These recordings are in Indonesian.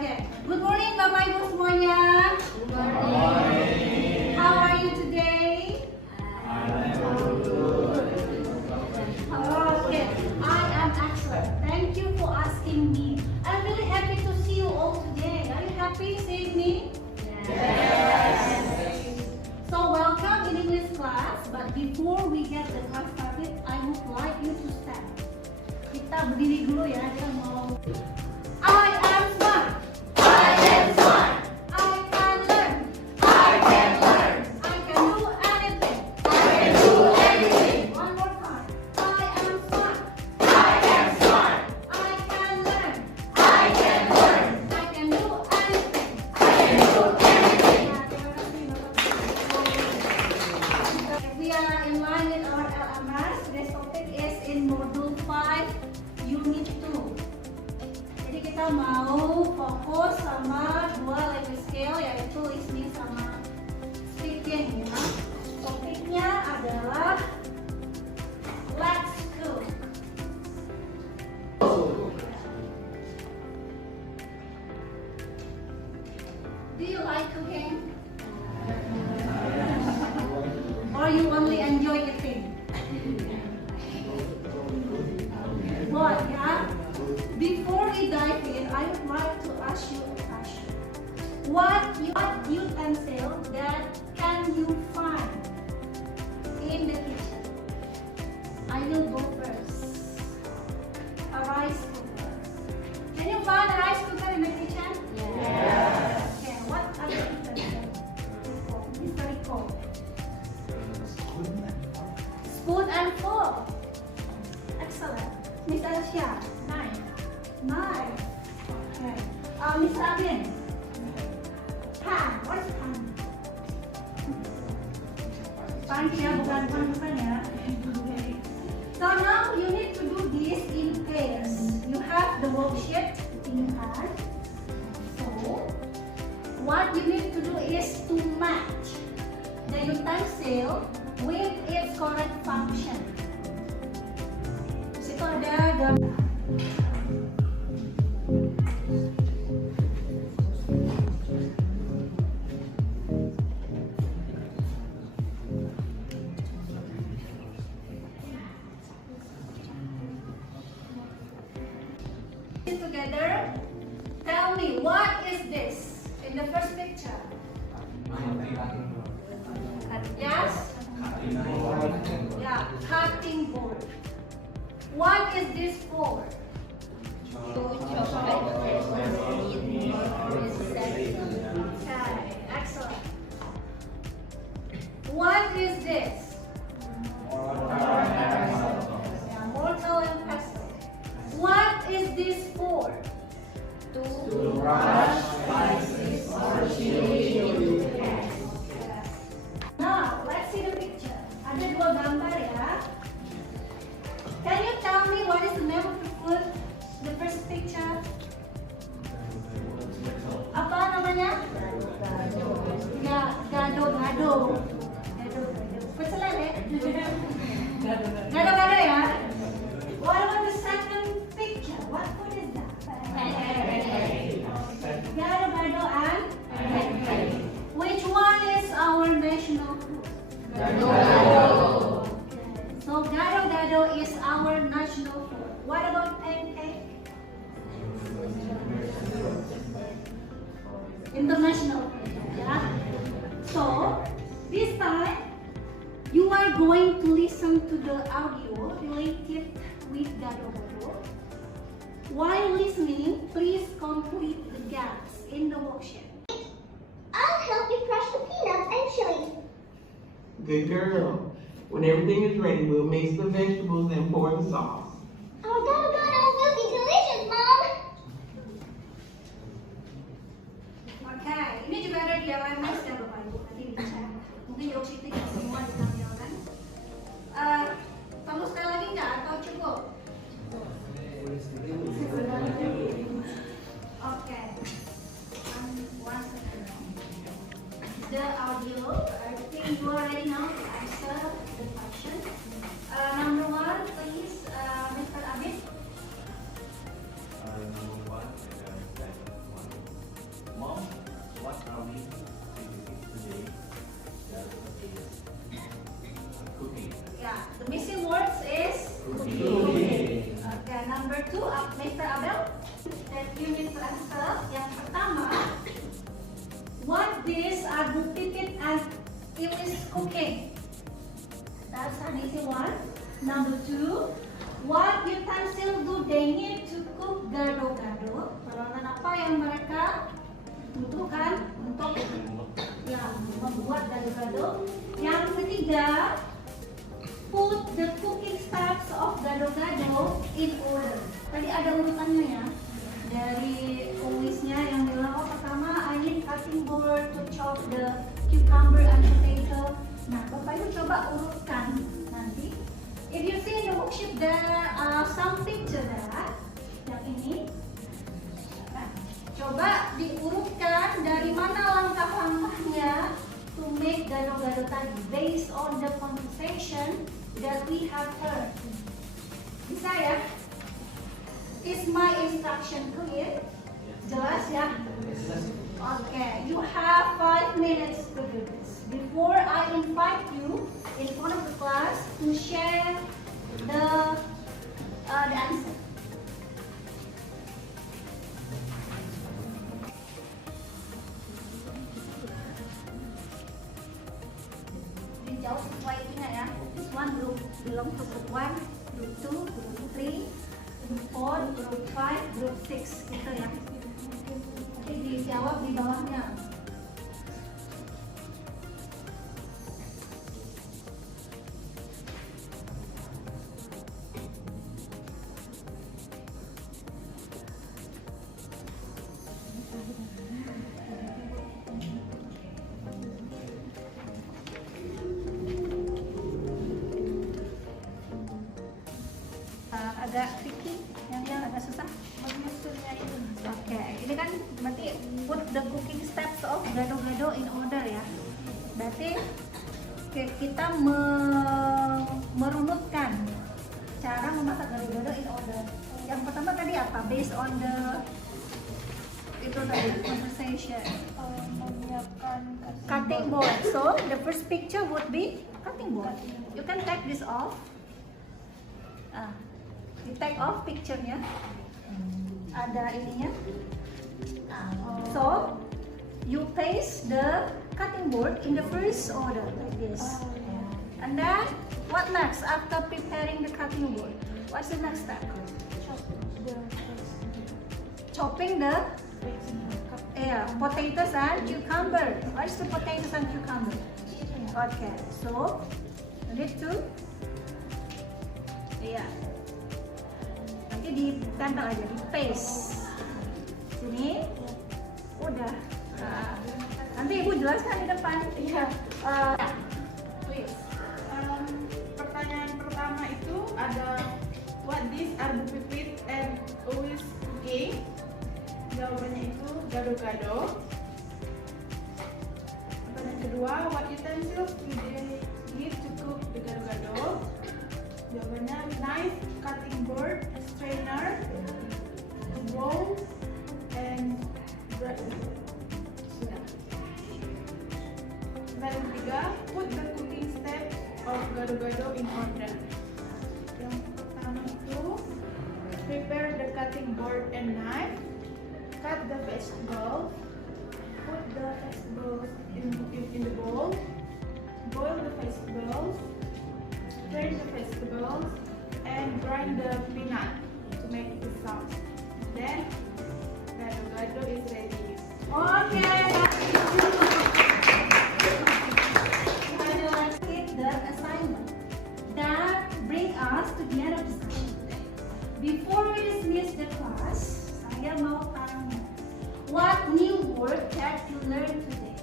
Okay. Good morning Bapak Ibu semuanya. Good morning. How are you today? Okay. I am excellent. Thank you for asking me. I'm really happy to see you all today. Are you happy seeing me? Yes. So welcome in English class. But before we get the class started, I would like you to stand. Kita berdiri dulu ya. Kita mau. I am smart. I am smart. I can learn. I can learn. I can do anything. I can do anything. One more time. I am smart. I am smart. I can learn. I can learn. I can do anything. I can do anything. We are in line with our LMS. Today's topic is in Module 5, Unit 2. Jadi kita mau fokus sama dua level scale, yaitu listening sama speaking ya. Topiknya adalah Let's Cook. Do you like cooking? Or you only enjoy eating? Both, yeah? Before we dive in, I would like to ask you a question. What utensil that can you find in the kitchen? I will go first. A rice cooker. Can you find a rice cooker in the kitchen? Yes. Okay, what other utensils? Mr. Rico. Spoon and fork. Excellent. Miss Alicia. Knife. Knife. Okay. Mr. Abin. Pan. What is pan? Punch ya, bukan ya. So now you need to do this in pairs. You have the worksheet in hand. So what you need to do is to match the utensil with its correct function. Di situ ada gambar. Together, tell me what is this in the first picture? Yes? Yeah, cutting board. What is this for? Okay, excellent. What is this? Yeah, mortar and pestle. What is this for? To brush spices or chili. Now, let's see the picture. Ada dua gambar ya. Can you tell me what is the name of the food? The first picture. Apa namanya? Ya, gado-gado. Peselan ya? Gado-gado ya? What about the second picture? What food is that? Gado-gado and? Which one is our national food? Gado. So gado-gado is our national food. What about pancake? International food. Yeah. So this time you are going to listen to the audio related with gado-gado. While listening, please complete the gaps in the worksheet. I'll help you crush the peanuts and chili. Good girl. When everything is ready, we'll mix the vegetables and pour the sauce. Our gado-gado will be delicious, Mom. Oke, ini juga ada di LMS ya Bapak Ibu. Nanti dicek. Mungkin di worksheet kita semua ditampilkan. Perlu sekali lagi nggak atau cukup? Oke. One second. The audio. I think you are ready now to answer the question. Number one, please, Mr. Abid. Number one, cooking. That's an easy one. Number 2, what utensil do they need to cook gado-gado? Peralatan apa yang mereka butuhkan untuk membuat gado-gado? Yang ketiga, put the cooking steps of gado-gado in order. Tadi ada urutannya ya. Dari tulisnya yang bilang, oh pertama I need cutting board to chop the cucumber and potato. Nah, Bapak Ibu coba urutkan nanti. If you see in the worksheet there are some picture there. Yang ini. Nah, coba diurutkan dari mana langkah-langkahnya to make gado-gado tadi based on the conversation that we have heard. Bisa ya? Is my instruction clear? Jelas ya? Okay, you have 5 minutes to do this. Before I invite you in front of the class to share the answer. Dijawab sesuai itunya ya. This one group belong to group 1, group 2, group 3, group 4, group 5, group 6 gitu ya. Nanti dijawab di bawahnya. Agak tricky, yang agak susah. Oke, ini kan berarti put the cooking steps of gado-gado in order ya. Berarti kita merunutkan cara memasak gado-gado in order. Yang pertama tadi apa? Based on the conversation. Cutting board. So the first picture would be cutting board. You can take this off. You take off picture-nya. Ada ininya. So you place the cutting board in the first order like this. And then what next after preparing the cutting board? What's the next step? Chopping the potatoes and cucumber. What's the potatoes and cucumber? Okay, so you need to nanti ditempel aja, di paste sini udah. Nanti ibu jelaskan di depan. Please. Pertanyaan pertama itu ada what dish are prepared and always cooking? Jawabannya itu gado-gado. Pertanyaan kedua, what utensils do they need to cook the gado-gado? Jawabannya knife, cutting board, strainer, bowl, and bread. Sudah. Pertanyaan ketiga, put the cooking step of gado-gado in order. Yang pertama itu prepare the cutting board and knife, cut the vegetables, put the vegetables in the bowl, boil the vegetables, strain the vegetables, and grind the peanut to make the sauce. Then gado-gado is ready. Okay, let's take the assignment. That brings us to the end of the session today. Before we dismiss the class, saya mau tanya, what new word that you learned today?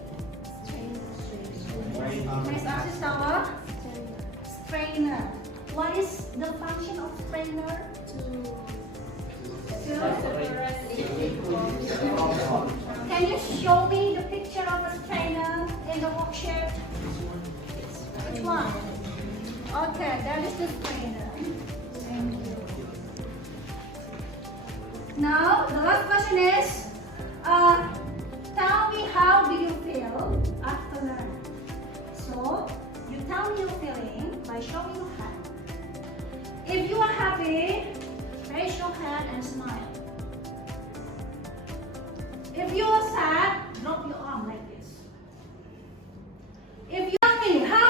Next up is our strainer. What is the function of strainer? Can you show me the picture of a strainer in the worksheet? Which one? Okay, that is the strainer. Thank you. Now, the last question is, tell me how do you feel after learning? So, you tell me your feeling by showing your hand. If you are happy, raise your hand and smile. If you are sad, drop your arm like this. If you tell me how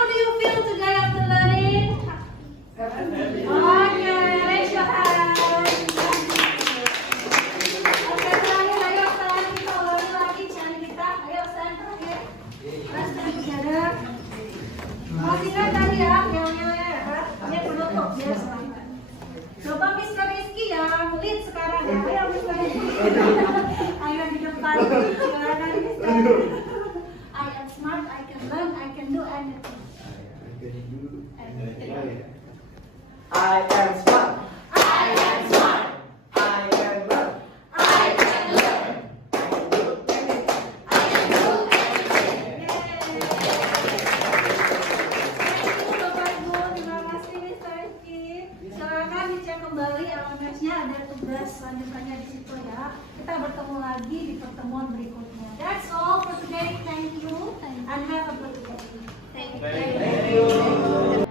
tugas selanjutnya di situ ya. Kita bertemu lagi di pertemuan berikutnya. That's all for today. Thank you and have a good day. Thank you.